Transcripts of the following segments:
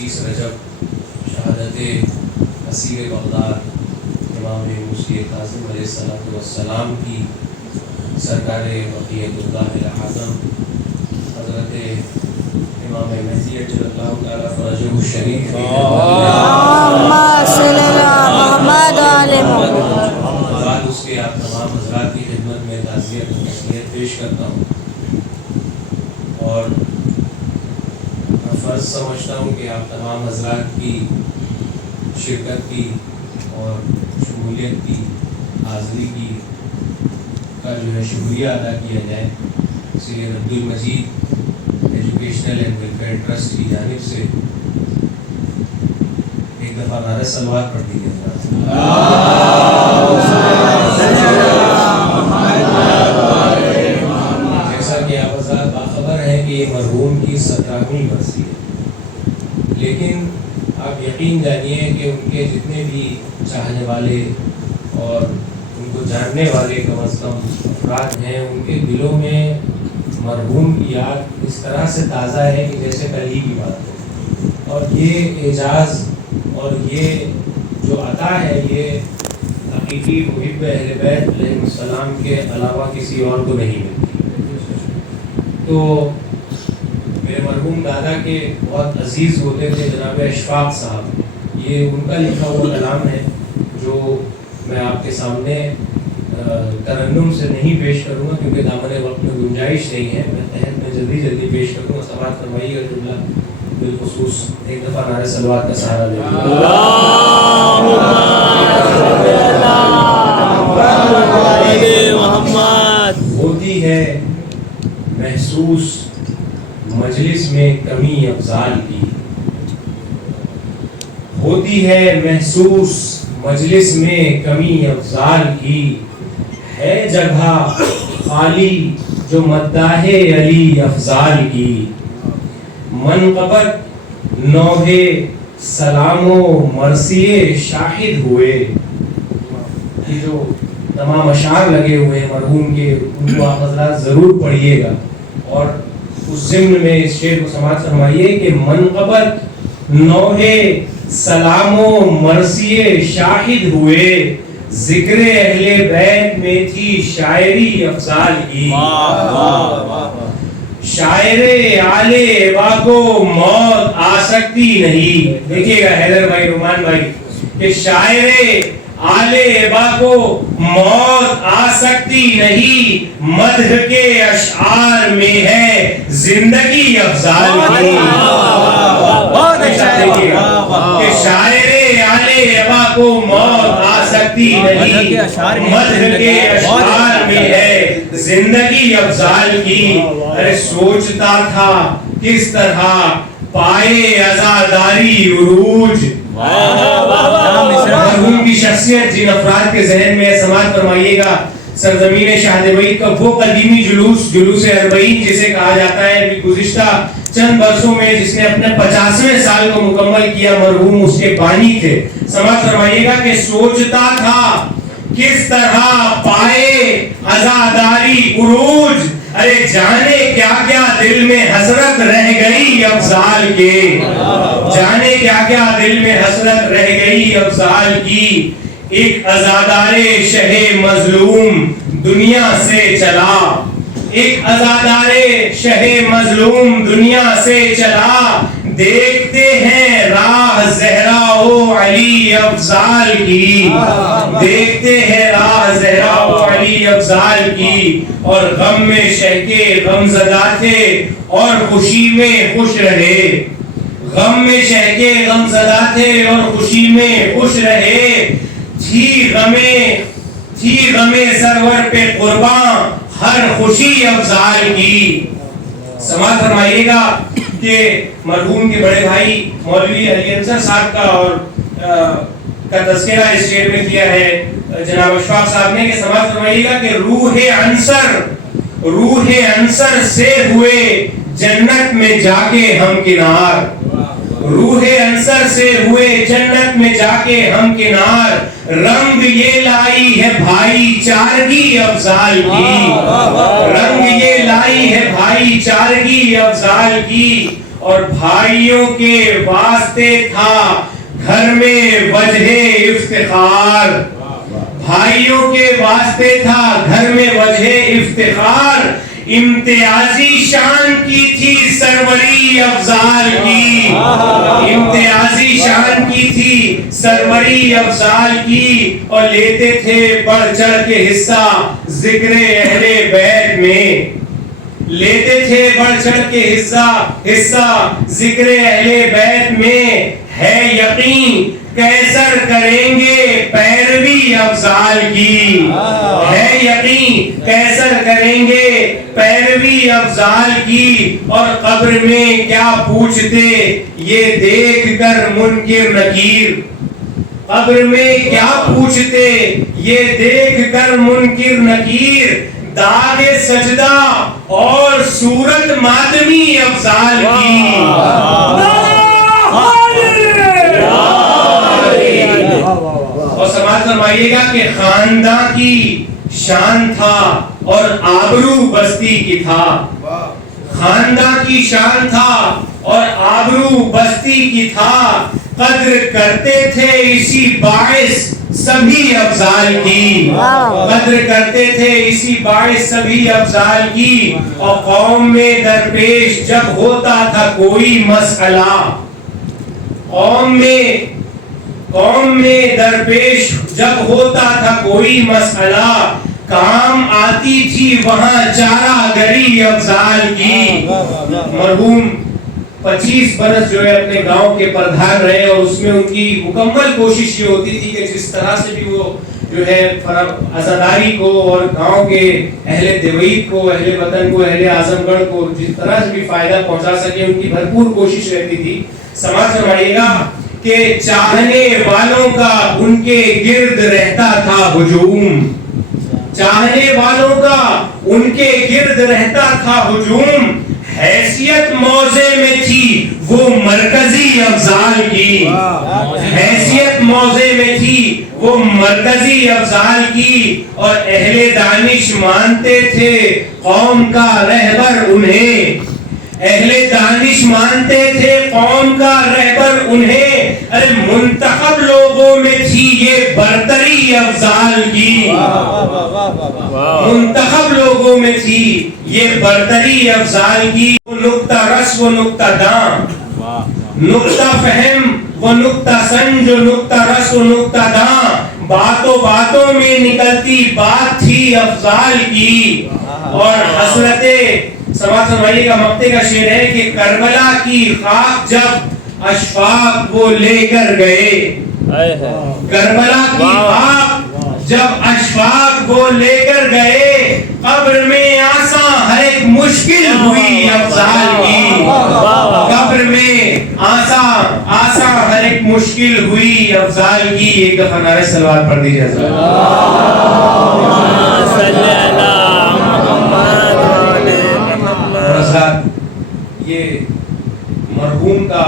25 रजब शहादत Asir Baghdad इमाम मुस्लिम कासिम अलैहिस्सलाम की सरकार बक़ियतुल्लाह आज़म हज़रत इमाम महदी अज्जलल्लाहु तआला फ़रजहु शरीफ बाद उसके आप तमाम हज़रात की खिदमत में ताज़ियत और तस्लीयत पेश करता हूँ और मैं फ़र्ज़ समझता हूँ कि आप तमाम हज़रात की शिरकत की और शमूलियत की हाज़िरी की का जो है शुक्रिया अदा किया जाए। इसलिए अब्दुल मजीद एजुकेशनल एंड वेलफेयर ट्रस्ट की जानिब से एक दफ़ा नारे सलवात पढ़ दी गई। जैसा कि आप हज़रात बाखबर हैं कि ये मरहूम की 17वीं बरसी है, लेकिन आप यकीन जानिए कि उनके जितने भी चाहने वाले और उनको जानने वाले कम अज़ कम अफराद हैं, उनके दिलों में मरहूम की याद इस तरह से ताज़ा है कि जैसे कल ही की बात है। और ये एजाज़ और ये जो अता है ये हकीकी मुहिब अहले बैत अलैहिस्सलाम के अलावा किसी और को नहीं मिलती। तो मेरे मरहूम दादा के बहुत अजीज़ होते थे जनाब अशफाक साहब, ये उनका लिखा हुआ कलाम है जो मैं आपके सामने तरन्नुम से नहीं पेश करूँगा क्योंकि दामन वक्त में गुंजाइश नहीं है। मैं तहत में जल्दी पेश करूँगा। समाअत फरमाइएगा जुमला बिलखुसूस एक दफ़ा नारे सलवात का सहारा लेंगे। होती है महसूस मजलिस में कमी अफजाल की, होती है महसूस मजलिस में कमी अफजाल की, है जगह खाली जो मद्दाहे अली अफजाल की, मनक़बत नौहे सलामो मरसिए शाहिद हुए। कि जो तमाम अशार लगे हुए हैं मरहूम के, उनको आप हज़रात ज़रूर पढ़िएगा और उस ज़िम्न में इस शेर को समाअत फरमाइए कि मनक़बत नौहे सलामो मरसिए शाहिद हुए, ज़िक्र अहले बैत में थी शायरी अफजाल की। शायरे आले एबा को मौत आ सकती नहीं। देखिएगा हैदर भाई, रुमान भाई, कि शायरे आले एबा को मौत आ सकती नहीं, मदह के अशआर में है जिंदगी अफजाल की। कि शायरे आले एबा को मौत आ सकती नहीं, मदह के अशआर में है जिंदगी अफजाल की। अरे सोचता था किस तरह पाए आजादारी उरूज। मरहूम की शख्सियत जिन अफराद के जहन में समाअत फरमाइएगा, सरजमीन शाहदबईद का वो कदीमी जुलूस अरबईन जिसे कहा जाता है, गुज़िश्ता चंद बरसों में जिसने अपने 50वें साल को मुकम्मल किया, मरहूम उसके बानी थे। समाअत फरमाइएगा कि सोचता था किस तरह पाए आजादारी उरूज, अरे जाने क्या क्या दिल में हसरत रह गई अफजाल के, जाने क्या क्या दिल में हसरत रह गई अफजाल की। एक आजादारे शहे मजलूम दुनिया से चला, एक आजादारे शहे मजलूम दुनिया से चला, देखते हैं राह ज़हरा ओ अली अफजाल की, देखते हैं राह ज़हरा ओ अली अफजाल की। और गम में शहके गमज़दा थे और खुशी में खुश रहे, गम में शहके गमज़दा थे और खुशी में खुश रहे। थी गमे सरवर पे कुर्बान हर खुशी अफजाल की। समाअत फरमाइएगा कि मरहूम के बड़े भाई मौलवी अली अंसर साहब का और का तज़किरा इस शेर में किया है जनाब अशफाक साहब ने, कि समाअत फरमाइएगा कि रूहे अंसर से हुए जन्नत में जाके हम किनार, रूहे अंसर से हुए जन्नत में जाके हम किनार, रंग ये लाई है भाईचारगी अफजाल की, रंग ये लाई है भाईचारगी अफजाल की। اور بھائیوں کے واسطے تھا گھر میں وجہ افتخار، بھائیوں کے واسطے تھا گھر میں وجہ افتخار، امتیازی شان کی تھی سروری افضال کی، امتیازی شان کی تھی سروری افضال کی، اور لیتے تھے بڑھ چڑھ کے حصہ ذکر اہل بیت میں، لیتے تھے بڑھ چڑھ کے حصہ ذکر اہل بیت میں، ہے یقین کیسر کریں گے پیروی افضال کی، ہے یقین کیسر کریں گے پیروی افضال کی، اور قبر میں کیا پوچھتے یہ دیکھ کر منکر نکیر، قبر میں کیا پوچھتے یہ دیکھ کر منکر نکیر، داغ سجدہ اور صورت ماتمی افضال کی، اور سماعت فرمائیے گا کہ خاندان کی شان تھا اور آبرو بستی کی تھا، خاندان کی شان تھا اور آبرو بستی کی تھا، قدر کرتے تھے اسی باعث سبھی افضال کی، قدر کرتے تھے اسی باعث سبھی افضال کی، اور قوم میں درپیش جب ہوتا تھا کوئی مسئلہ، قوم میں درپیش جب ہوتا تھا کوئی مسئلہ، کام آتی تھی وہاں چارہ گری افضال کی، مرحوم 25 برس جو ہے اپنے گاؤں کے پردھان رہے، اور اس میں ان کی مکمل کوشش یہ ہوتی تھی کہ جس طرح سے بھی وہ جو ہے عزاداری کو اور گاؤں کے اہل دیوید کو، اہل وطن کو، اہل اعظم گڑھ کو جس طرح سے بھی فائدہ پہنچا سکے، ان کی بھرپور کوشش رہتی تھی۔ سماعت فرمائیے گا کہ چاہنے والوں کا ان کے گرد رہتا تھا ہجوم، چاہنے والوں کا ان کے گرد رہتا تھا ہجوم، حیثیت موضع میں تھی وہ مرکزی افضال کی، حیثیت موضع میں تھی وہ مرکزی افضال کی، اور اہل دانش مانتے تھے قوم کا رہبر انہیں، اہل دانش مانتے تھے قوم کا رہبر انہیں، ارے منتخب لوگوں میں تھی یہ برتری افضال کی، منتخب لوگوں میں تھی یہ برتری افضال کی، وہ نقطہ رس و نقطہ داں، نقطہ فہم وہ نقطہ سنج و نقطہ رس و نقطہ داں، باتوں باتوں میں نکلتی بات تھی افضال کی، اور حسرت سماعت فرمائیے کا مقطع کا شعر ہے کہ کربلا کی خاک جب اشفاق وہ لے کر گئے، کربلا کی خاک جب اشفاق وہ لے کر گئے، قبر میں آساں ہر ایک مشکل ہوئی افضال کی، قبر میں آساں ہر ایک مشکل ہوئی افضال کی۔ ایک دفعہ نعرہ صلوات پڑھ دیجیے حضرات۔ یہ مرحوم کا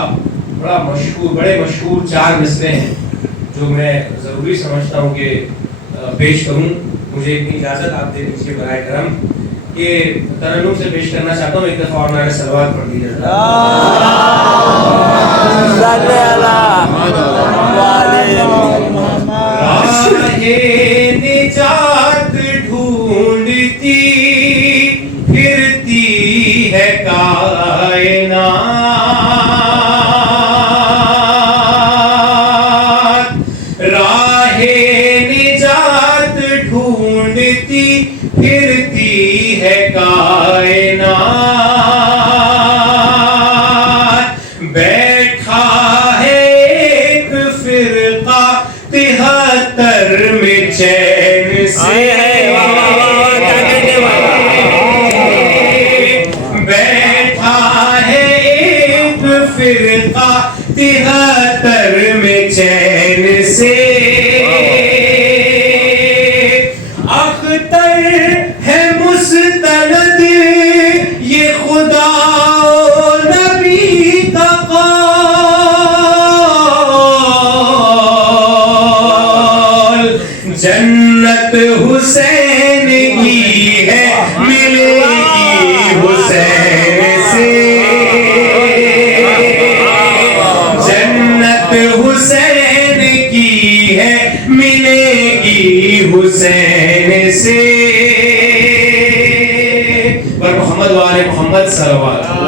بڑے مشہور 4 مصرے ہیں جو میں ضروری سمجھتا ہوں کہ پیش کروں، مجھے اتنی اجازت آپ دے دیجیے برائے کرم کہ ترنم سے پیش کرنا چاہتا ہوں۔ ایک دفعہ اور نعرہ صلوات پڑھ دیجیے۔ نجات ڈھونڈتی پھرتی ہے کائنات، راہ نجات ڈھونڈتی پھرتی ہے کائنات، بیٹھا ہے ایک فرقہ 73 میں چین سے، فرقہ 73 میں چین سے، اختر ہے مستند یہ خدا و نبی کا قول، جنت حسین کی ہے ملے گی حسین سے، حسین کی ہے ملے گی حسین سے پر محمد وآل محمد صلوات